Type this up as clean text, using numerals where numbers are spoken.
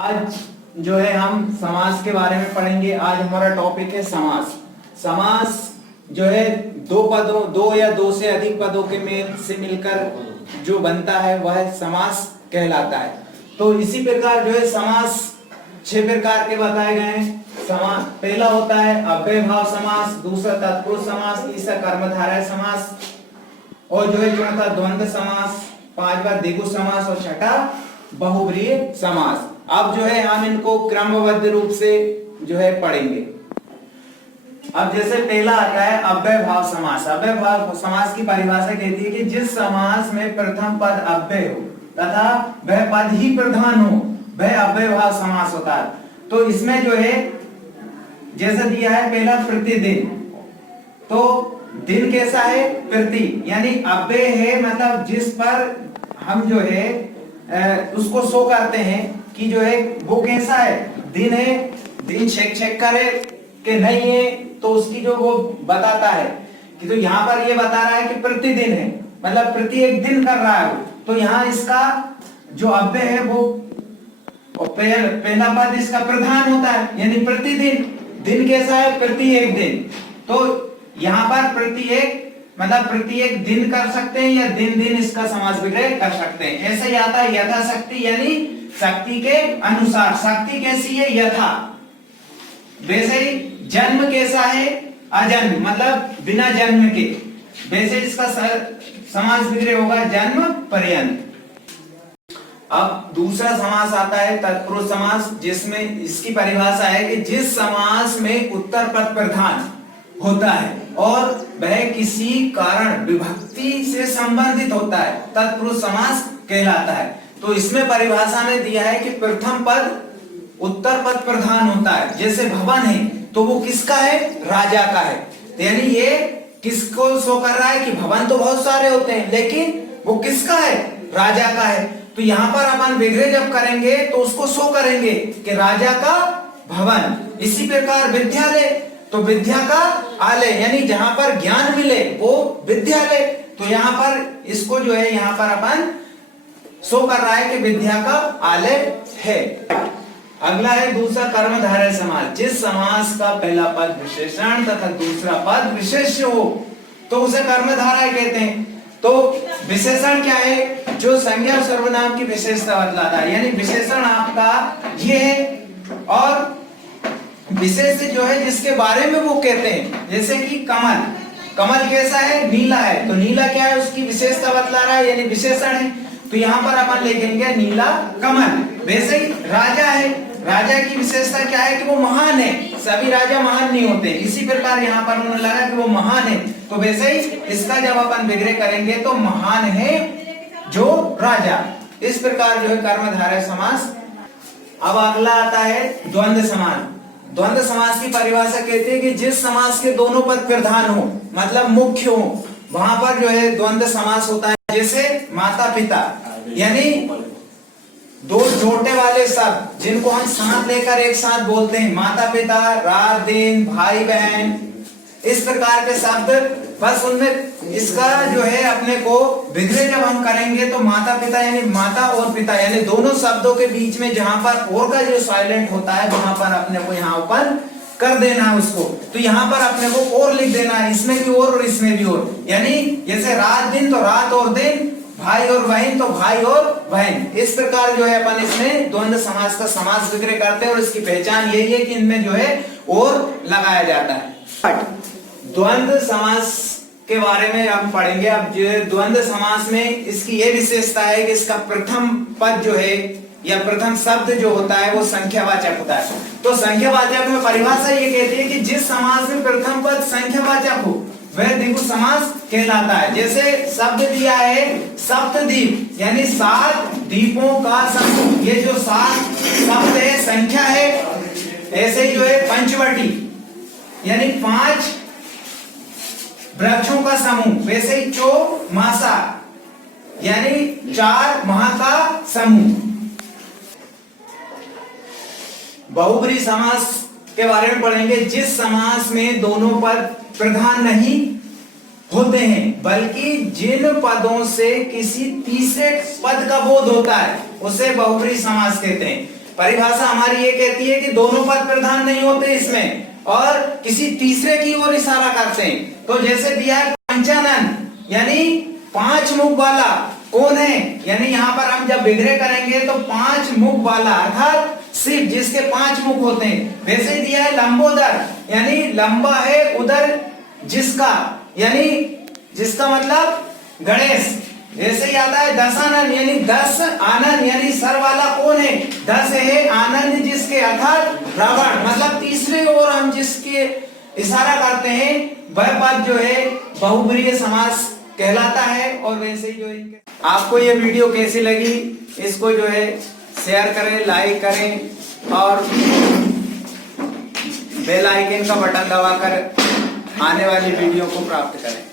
आज जो है हम समास के बारे में पढ़ेंगे। आज हमारा टॉपिक है समास। समास जो है दो या दो से अधिक पदों के मेल से मिलकर जो बनता है वह समास कहलाता है। तो इसी प्रकार जो है समास 6 प्रकार के बताए गए हैं। समास पहला होता है अव्ययभाव समास, दूसरा तत्पुरुष समास, तीसरा कर्मधारय समास और जो है चौथा द्वंद्व समास, पांचवा द्विगु समास और छठा बहुब्रीहि समास। अब जो है हम इनको क्रमबद्ध रूप से जो है पढ़ेंगे। अब जैसे पहला आता है अव्ययभाव समास। अव्ययभाव समास की परिभाषा कहती है कि जिस समास में प्रथम पद अव्यय हो तथा वह पद ही प्रधान हो वह अव्ययभाव समास होता है। तो इसमें जो है जैसा दिया है पहला प्रतिदिन, तो दिन कैसा है? प्रति, यानी अव्यय है मतलब जिस पर हम जो है उसको शो करते हैं कि जो है वो कैसा है, दिन है, दिन चेक करे कि नहीं है तो उसकी जो वो बताता है कि तो यहाँ पर ये बता रहा है कि प्रतिदिन है मतलब प्रति एक दिन कर रहा है। तो यहाँ इसका जो अव्यय है वो पहला पद इसका प्रधान होता है यानी प्रतिदिन। दिन कैसा है? प्रति एक दिन। तो यहाँ पर प्रति एक मतलब प्रति एक दिन कर सकते हैं या दिन दिन इसका समास विग्रह कर सकते हैं। ऐसे ही आता है यथाशक्ति यानी शक्ति के अनुसार। शक्ति कैसी है? यथा। वैसे ही जन्म कैसा है? अजन्म मतलब बिना जन्म के। वैसे इसका समास विग्रह होगा जन्म पर्यंत। अब दूसरा समास आता है तत्पुरुष समास, जिसमें इसकी परिभाषा है कि जिस समास में उत्तर पद प्रधान होता है और वह किसी कारण विभक्ति से संबंधित होता है तत्पुरुष समास कहलाता है। तो इसमें परिभाषा में दिया है कि प्रथम पद उत्तर पद प्रधान होता है। जैसे भवन है तो वो किसका है? राजा का है। यानी ये किसको शो कर रहा है कि भवन तो बहुत सारे होते हैं लेकिन वो किसका है? राजा का है। तो यहाँ पर अपन विग्रह जब करेंगे तो उसको शो करेंगे कि राजा का भवन। इसी प्रकार विद्यालय, तो विद्या का आलय यानी जहां पर ज्ञान मिले वो विद्यालय। तो यहाँ पर इसको जो है यहाँ पर अपन शो कर रहा है कि विद्या का आलय है। अगला है दूसरा कर्मधारय समास। जिस समास का पहला पद विशेषण तथा दूसरा पद विशेष्य हो तो उसे कर्मधारय कहते हैं। तो विशेषण क्या है? जो संज्ञा और सर्वनाम की विशेषता बतलाता है। यानी विशेषण आपका ये है और विशेष जो है जिसके बारे में वो कहते हैं। जैसे कि कमल, कमल कैसा है? नीला है। तो नीला क्या है? उसकी विशेषता बतला रहा है यानी विशेषण है। तो यहाँ पर अपन लिखेंगे नीला कमल। वैसे ही राजा है, राजा की विशेषता क्या है? कि वो महान है। सभी राजा महान नहीं होते, इसी प्रकार यहाँ पर उन्होंने लगा कि वो महान है। तो वैसे ही इसका जब अपन विग्रह करेंगे तो महान है जो राजा। इस प्रकार जो है कर्मधारय समास। अब अगला आता है द्वंद्व समास। द्वंद्व समास की परिभाषा कहती है कि जिस समास के दोनों पद प्रधान हो मतलब मुख्य हो वहां पर जो है द्वंद्व समास होता है। जैसे माता पिता यानी दो जोड़ने वाले शब्द जिनको हम साथ लेकर एक साथ बोलते हैं। माता पिता, रात दिन, भाई बहन, इस प्रकार के शब्द। बस उनमें इसका जो है अपने को विग्रह जब हम करेंगे तो माता पिता यानी माता और पिता यानी दोनों शब्दों के बीच में जहां पर और का जो साइलेंट होता है वहां पर अपने को यहाँ ओपन कर देना है उसको। तो यहाँ पर अपने को और लिख देना है, इसमें भी और इसमें भी और। यानी जैसे रात दिन तो रात और दिन, भाई और बहन तो भाई और बहन। इस प्रकार जो है अपन इसमें द्वंद्व समास का समास विग्रह करते हैं और इसकी पहचान यही है कि इनमें जो है और लगाया जाता है। द्वंद्व समास के बारे में हम पढ़ेंगे। अब जो है द्वंद्व समास में इसकी ये विशेषता है कि इसका प्रथम पद जो है या प्रथम शब्द जो होता है वो संख्यावाचक होता है। तो संख्यावाचक में परिभाषा ये कहती है कि जिस समास में प्रथम पद संख्यावाचक हो वह द्विगु समास कहलाता है। जैसे शब्द दिया है सप्तद्वीप यानी 7 द्वीपों का समूह। ये जो 7 शब्द है संख्या है। ऐसे ही जो है पंचवटी यानी 5 वृक्षों का समूह। वैसे ही चौमासा यानी 4 माह का समूह। बहुब्रीहि समास के बारे में पढ़ेंगे। जिस समास में दोनों पद प्रधान नहीं होते हैं बल्कि जिन पदों से किसी तीसरे पद का बोध होता है उसे बहुब्रीहि समास कहते हैं। परिभाषा हमारी ये कहती है कि दोनों पद प्रधान नहीं होते इसमें और किसी तीसरे की ओर इशारा करते हैं। तो जैसे दिया है पंचानन यानी 5 मुख वाला कौन है, यानी यहाँ पर हम जब विग्रह करेंगे तो 5 मुख वाला अर्थात शिव जिसके 5 मुख होते हैं। वैसे ही दिया है लंबोदर यानी लंबा है उदर जिसका, यानी जिसका मतलब गणेश। जैसे ही आता है दशानन यानी 10 आनंद यानी सर वाला कौन है, 10 है आनंद जिसके अर्थात रावण, मतलब तीसरे ओर हम जिसके इशारा करते हैं वह पद जो है बहुब्रीहि समास कहलाता है। और वैसे ही जो है आपको ये वीडियो कैसी लगी इसको जो है शेयर करें, लाइक करें और बेल आइकन का बटन दबाकर आने वाली वीडियो को प्राप्त करें।